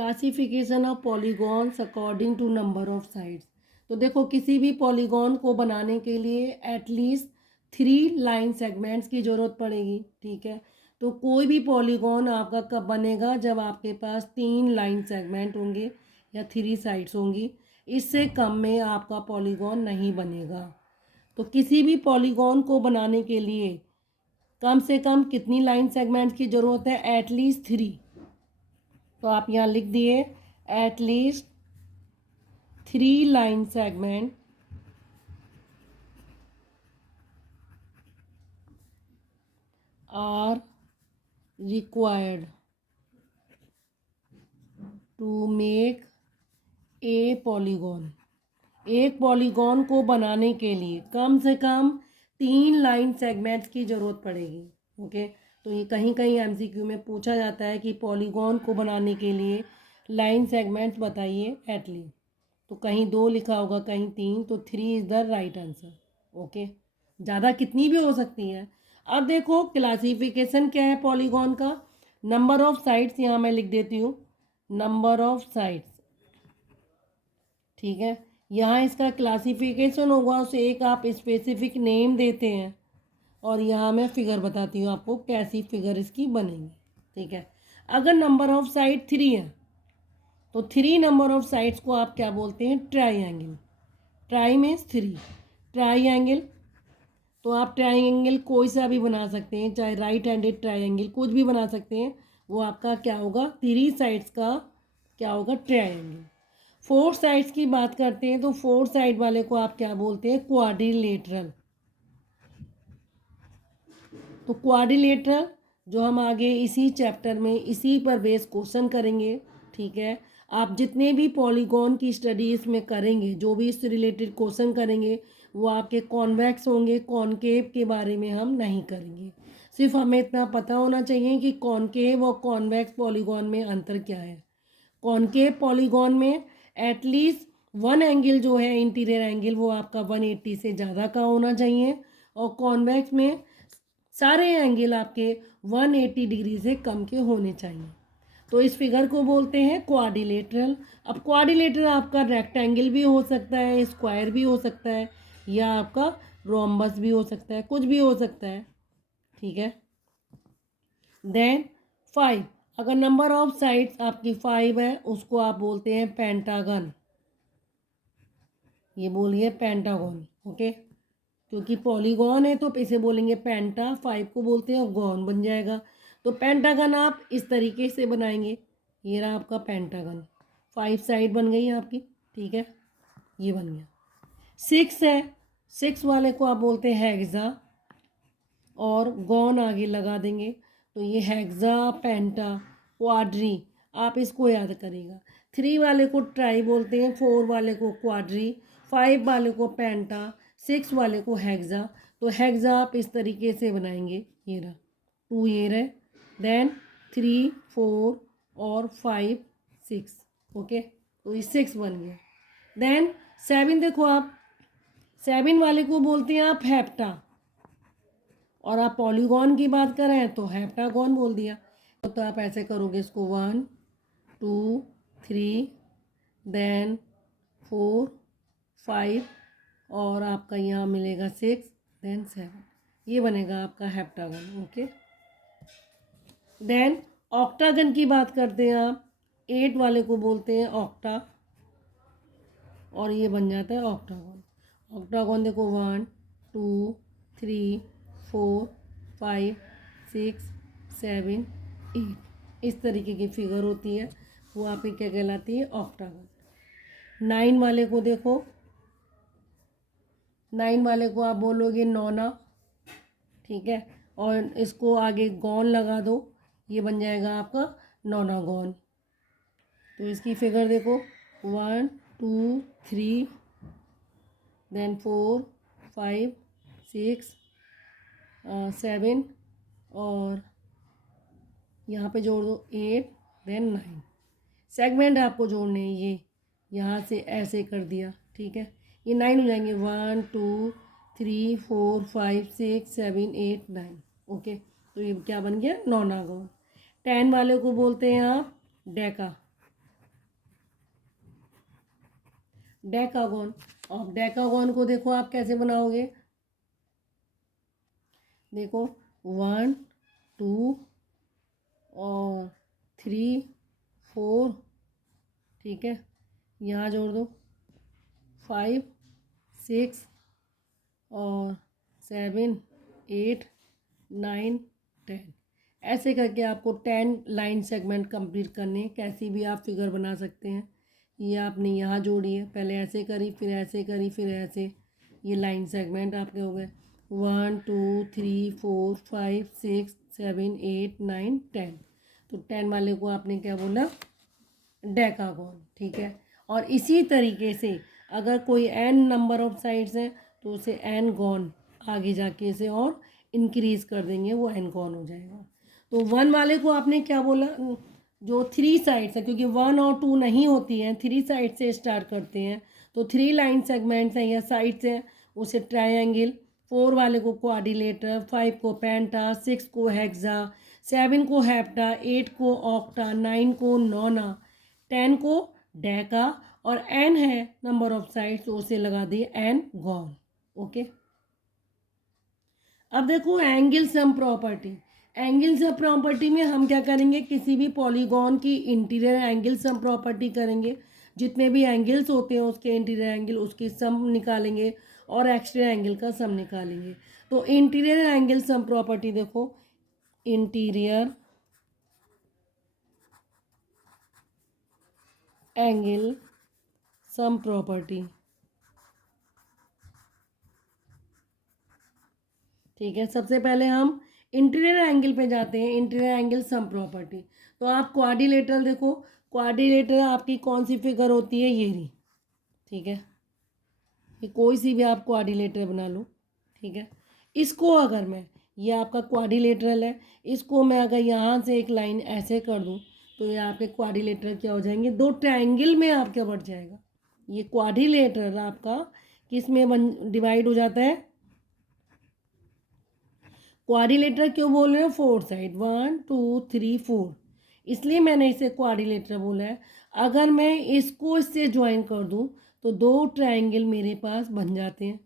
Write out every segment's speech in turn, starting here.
Classification of polygons according to number of sides. तो देखो, किसी भी पॉलीगॉन को बनाने के लिए एटलीस्ट 3 लाइन सेगमेंट्स की ज़रूरत पड़ेगी। ठीक है, तो कोई भी पॉलीगॉन आपका कब बनेगा, जब आपके पास 3 लाइन सेगमेंट होंगे या 3 साइड्स होंगी। इससे कम में आपका पॉलीगॉन नहीं बनेगा। तो किसी भी पॉलीगॉन को बनाने के लिए कम से कम कितनी लाइन सेगमेंट्स की ज़रूरत है? एटलीस्ट 3। तो आप यहाँ लिख दिए at least 3 line segment are required to make a polygon. एक पॉलीगॉन को बनाने के लिए कम से कम 3 लाइन सेगमेंट्स की ज़रूरत पड़ेगी। ओके, तो ये कहीं कहीं एमसीक्यू में पूछा जाता है कि पॉलीगॉन को बनाने के लिए लाइन सेगमेंट्स बताइए एटलीस्ट। तो कहीं 2 लिखा होगा, कहीं 3, तो 3 is the right answer. Okay, ज़्यादा कितनी भी हो सकती है। अब देखो क्लासिफिकेशन क्या है पॉलीगॉन का। नंबर ऑफ साइड्स यहाँ मैं लिख देती हूँ, नंबर ऑफ साइड्स। ठीक है, यहाँ इसका क्लासिफिकेशन होगा, उसे एक आप स्पेसिफिक नेम देते हैं और यहाँ मैं फिगर बताती हूँ आपको कैसी फिगर इसकी बनेगी। ठीक है, अगर नंबर ऑफ साइड 3 है तो 3 नंबर ऑफ साइड्स को आप क्या बोलते हैं? ट्राइंगल। Try means 3, triangle. तो आप ट्राइंगल कोई सा भी बना सकते हैं, चाहे राइट हैंडेड ट्राइंगल कुछ भी बना सकते हैं। वो आपका क्या होगा? 3 साइड्स का क्या होगा? ट्राइंगल। 4 साइड्स की बात करते हैं तो 4 साइड वाले को आप क्या बोलते हैं? क्वाड्रिलेटरल। तो क्वाड्रिलेटरल जो हम आगे इसी चैप्टर में इसी पर बेस क्वेश्चन करेंगे। ठीक है, आप जितने भी पॉलीगॉन की स्टडी इसमें करेंगे, जो भी इससे रिलेटेड क्वेश्चन करेंगे, वो आपके कॉन्वेक्स होंगे। कॉनकेव के बारे में हम नहीं करेंगे। सिर्फ हमें इतना पता होना चाहिए कि कॉनकेव और कॉन्वेक्स पॉलीगॉन में अंतर क्या है। कॉनकेव पॉलीगॉन में एटलीस्ट 1 एंगल जो है इंटीरियर एंगल, वो आपका 180 से ज़्यादा का होना चाहिए। और कॉन्वेक्स में सारे एंगल आपके 180 डिग्री से कम के होने चाहिए। तो इस फिगर को बोलते हैं क्वाड्रिलेटरल। अब क्वाड्रिलेटरल आपका रेक्टेंगल भी हो सकता है, स्क्वायर भी हो सकता है, या आपका रोम्बस भी हो सकता है, कुछ भी हो सकता है। ठीक है, देन 5, अगर नंबर ऑफ साइड्स आपकी 5 है, उसको आप बोलते हैं पेंटागन। ये बोलिए पेंटागन। ओके, क्योंकि पॉलीगॉन है तो इसे बोलेंगे पेंटा, 5 को बोलते हैं गॉन बन जाएगा। तो पेंटागन आप इस तरीके से बनाएंगे। ये रहा आपका पेंटागन, 5 साइड बन गई आपकी। ठीक है, ये बन गया। 6 है, 6 वाले को आप बोलते हैं हेक्सा और गॉन आगे लगा देंगे। तो ये हेक्सा, पेंटा, क्वाड्री, आप इसको याद करिएगा। 3 वाले को ट्राई बोलते हैं, 4 वाले को क्वाड्री, 5 वाले को पेंटा, 6 वाले को हेक्सा। तो हेक्सा आप इस तरीके से बनाएंगे। ये रहा 2, ये रहे, देन 3, 4 और 5, 6। ओके, तो ये 6 बन गया। देन 7 देखो आप, 7 वाले को बोलते हैं आप हेप्टा, और आप पॉलीगॉन की बात कर रहे हैं तो हेप्टागॉन बोल दिया। तो आप ऐसे करोगे इसको 1, 2, 3, देन 4, 5 और आपका यहाँ मिलेगा 6, देन 7। ये बनेगा आपका हेप्टागन। ओके, देन ऑक्टागन की बात करते हैं आप, 8 वाले को बोलते हैं ऑक्टा, और ये बन जाता है ऑक्टागन। ऑक्टागन देखो 1, 2, 3, 4, 5, 6, 7, 8, इस तरीके की फिगर होती है। वो आपकी क्या कहलाती है? ऑक्टागन। 9 वाले को देखो, 9 वाले को आप बोलोगे नौना। ठीक है, और इसको आगे गॉन लगा दो, ये बन जाएगा आपका नौना गॉन। तो इसकी फिगर देखो 1, 2, 3, देन 4, 5, 6, 7 और यहाँ पे जोड़ दो 8, देन 9। सेगमेंट आपको जोड़ने हैं, ये यहाँ से ऐसे कर दिया। ठीक है, ये 9 हो जाएंगे, 1, 2, 3, 4, 5, 6, 7, 8, 9। ओके, तो ये क्या बन गया? नौनागोन। 10 वाले को बोलते हैं आप डेका। डेकागोन। अब डेकागोन को देखो आप कैसे बनाओगे, देखो 1 2 और 3 4, ठीक है, यहाँ जोड़ दो 5 6 और 7 8 9 10। ऐसे करके आपको 10 लाइन सेगमेंट कंप्लीट करने। कैसी भी आप फिगर बना सकते हैं। ये आपने यहाँ जोड़ी है, पहले ऐसे करी, फिर ऐसे करी, फिर ऐसे, ये लाइन सेगमेंट आपके हो गए 1 2 3 4 5 6 7 8 9 10। तो 10 वाले को आपने क्या बोला, डेकागोन, ठीक है। और इसी तरीके से अगर कोई एन नंबर ऑफ साइड्स हैं तो उसे एन गॉन आगे जाके इसे और इंक्रीज कर देंगे, वो एन गॉन हो जाएगा। तो 1 वाले को आपने क्या बोला, जो 3 साइड्स है, क्योंकि 1 और 2 नहीं होती हैं, 3 साइड से स्टार्ट करते हैं, तो 3 लाइन सेगमेंट्स हैं या साइड्स हैं, उसे ट्रायंगल। 4 वाले को क्वाड्रिलेटर, 5 को पेंटा, 6 को हेक्सा, 7 को हेप्टा, 8 को ऑक्टा, 9 को नोना, 10 को डेका, और एन है नंबर ऑफ साइड्स, तो उसे लगा दिए एन गॉन। ओके, अब देखो angle sum property. Angle sum property में हम क्या करेंगे, किसी भी पॉलीगॉन की इंटीरियर एंगल सम प्रॉपर्टी करेंगे। जितने भी एंगल्स होते हैं उसके इंटीरियर एंगल, उसकी सम निकालेंगे और एक्सटीरियर एंगल का सम निकालेंगे। तो इंटीरियर एंगल सम प्रॉपर्टी देखो, इंटीरियर एंगल सम प्रॉपर्टी, ठीक है। सबसे पहले हम इंटीरियर एंगल पे जाते हैं, इंटीरियर एंगल सम प्रॉपर्टी। तो आप क्वाड्रिलेटरल देखो, क्वाड्रिलेटरल आपकी कौन सी फिगर होती है, ये रही, ठीक है। ये कोई सी भी आप क्वाड्रिलेटरल बना लो, ठीक है। इसको अगर मैं, ये आपका क्वाड्रिलेटरल है, इसको मैं अगर यहाँ से एक लाइन ऐसे कर दूँ तो ये आपके क्वाड्रिलेटरल क्या हो जाएंगे, 2 ट्रायंगल में आपका बढ़ जाएगा। ये क्वाड्रिलेटरल आपका किस में बन डिवाइड हो जाता है, क्वाड्रिलेटरल क्यों बोल रहे हो, 4 साइड, 1 2 3 4, इसलिए मैंने इसे क्वाड्रिलेटरल बोला है। अगर मैं इसको इससे ज्वाइन कर दूं तो 2 ट्रायंगल मेरे पास बन जाते हैं,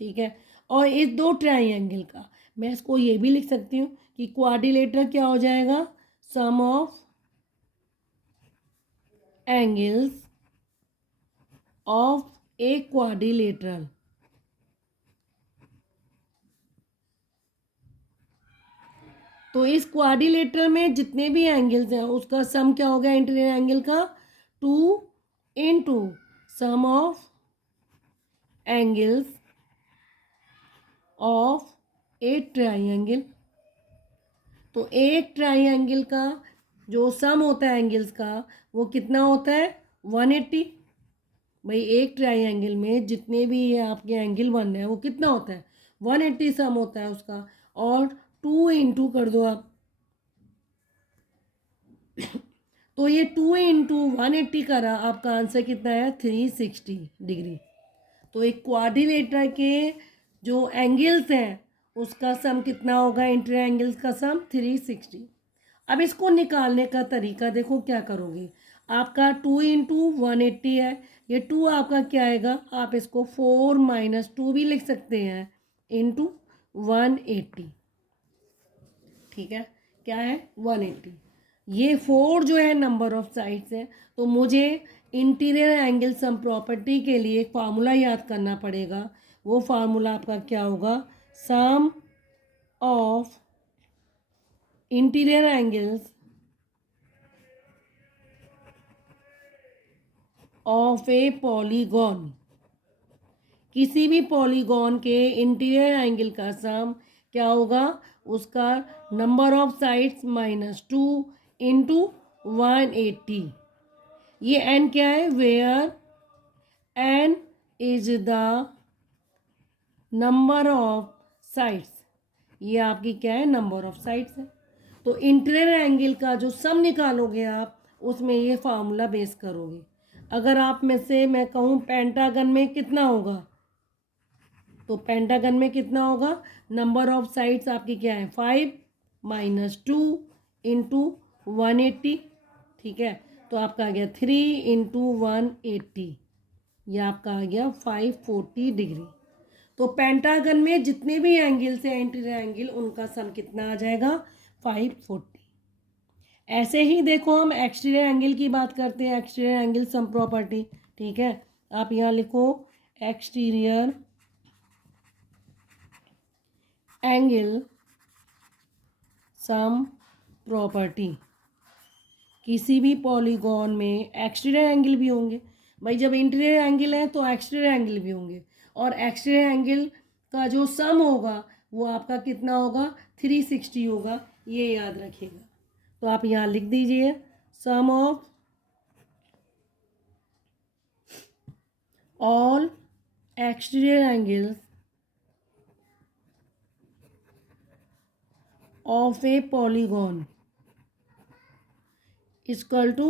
ठीक है। और इस 2 ट्रायंगल का मैं इसको ये भी लिख सकती हूँ कि क्वाड्रिलेटरल क्या हो जाएगा, sum of angles of a quadrilateral. तो इस क्वाड्रिलेटरल में जितने भी एंगल्स हैं उसका सम क्या हो गया, इंटीरियर एंगल का 2 into sum of angles of a triangle. तो एक ट्राइंगल का जो सम होता है एंगल्स का वो कितना होता है, 180। भाई एक ट्राइंगल में जितने भी ये आपके एंगल बन रहे हैं वो कितना होता है, 180 सम होता है उसका। और 2 इंटू कर दो आप, तो ये 2 इंटू 180 करा, आपका आंसर कितना है, 360 डिग्री। तो एक क्वाड्रिलेटर के जो एंगल्स हैं उसका सम कितना होगा, इंटीरियर एंगल्स का सम 360। अब इसको निकालने का तरीका देखो क्या करोगे, आपका 2 इंटू 180 है, ये 2 आपका क्या आएगा, आप इसको 4 माइनस 2 भी लिख सकते हैं इंटू 180, ठीक है। क्या है, 180। ये 4 जो है नंबर ऑफ साइड्स है, तो मुझे इंटीरियर एंगल सम प्रॉपर्टी के लिए एक फार्मूला याद करना पड़ेगा। वो फार्मूला आपका क्या होगा, sum of interior angles of a polygon. किसी भी पॉलीगॉन के इंटीरियर एंगल का सम क्या होगा, उसका number of sides minus 2 into 180। ये एन क्या है, where N is the number of sides, ये आपकी क्या है, नंबर ऑफ साइड्स है। तो इंटीरियर एंगल का जो सम निकालोगे आप उसमें ये फार्मूला बेस करोगे। अगर आप में से मैं कहूँ पेंटागन में कितना होगा, तो पेंटागन में कितना होगा, नंबर ऑफ साइड्स आपकी क्या है, 5 माइनस 2 इंटू 180, ठीक है। तो आपका आ गया 3 इंटू 180, ये आपका आ गया 540 डिग्री। तो पेंटागन में जितने भी एंगल्स हैं इंटीरियर एंगल, उनका सम कितना आ जाएगा? 540। ऐसे ही देखो हम एक्सटीरियर एंगल की बात करते हैं, एक्सटीरियर एंगल सम प्रॉपर्टी। ठीक है, आप यहाँ लिखो एक्सटीरियर एंगल सम प्रॉपर्टी। किसी भी पॉलीगॉन में एक्सटीरियर एंगल भी होंगे भाई, जब इंटीरियर एंगल है तो एक्सटीरियर एंगल भी होंगे, और एक्सटीरियर एंगल का जो सम होगा वो आपका कितना होगा? 360 होगा, ये याद रखिएगा। तो आप यहाँ लिख दीजिए sum of all exterior angles of a polygon equal to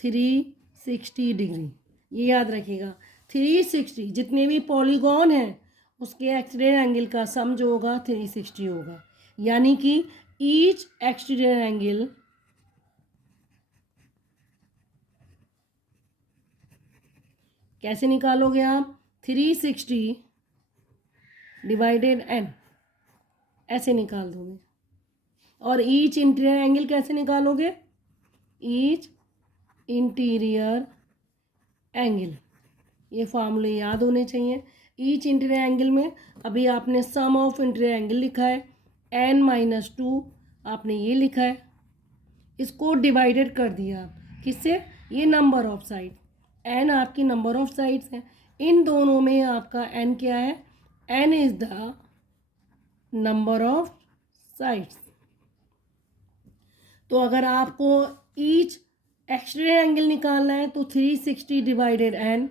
360 degree. ये याद रखिएगा, 360 जितने भी पॉलीगॉन हैं उसके एक्सटीरियर एंगल का सम जो होगा 360 होगा। यानी कि ईच एक्सटीरियर एंगल कैसे निकालोगे आप? 360 डिवाइडेड एन, ऐसे निकाल दोगे। और ईच इंटीरियर एंगल कैसे निकालोगे? ईच इंटीरियर एंगल, ये फार्मूले याद होने चाहिए। ईच इंटीरियर एंगल में अभी आपने सम ऑफ इंटीरियर एंगल लिखा है, n-2 आपने ये लिखा है, इसको डिवाइडेड कर दिया आप किससे? ये नंबर ऑफ साइड, n आपकी नंबर ऑफ साइड्स हैं, इन दोनों में आपका n क्या है? n is the number of sides. तो अगर आपको ईच एक्सटीरियर एंगल निकालना है तो 360 डिवाइडेड n,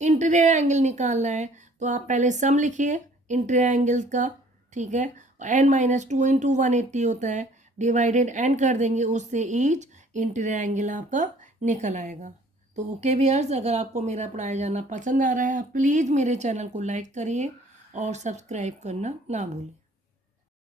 इंटीरियर एंगल निकालना है तो आप पहले सम लिखिए इंटीरियर एंगल्स का। ठीक है, n-2 इंटू 180 होता है, डिवाइडेड n कर देंगे, उससे ईच इंटीरियर एंगल आपका निकल आएगा। तो ओके व्यूअर्स, अगर आपको मेरा पढ़ाया जाना पसंद आ रहा है, आप प्लीज़ मेरे चैनल को लाइक करिए और सब्सक्राइब करना ना भूलें।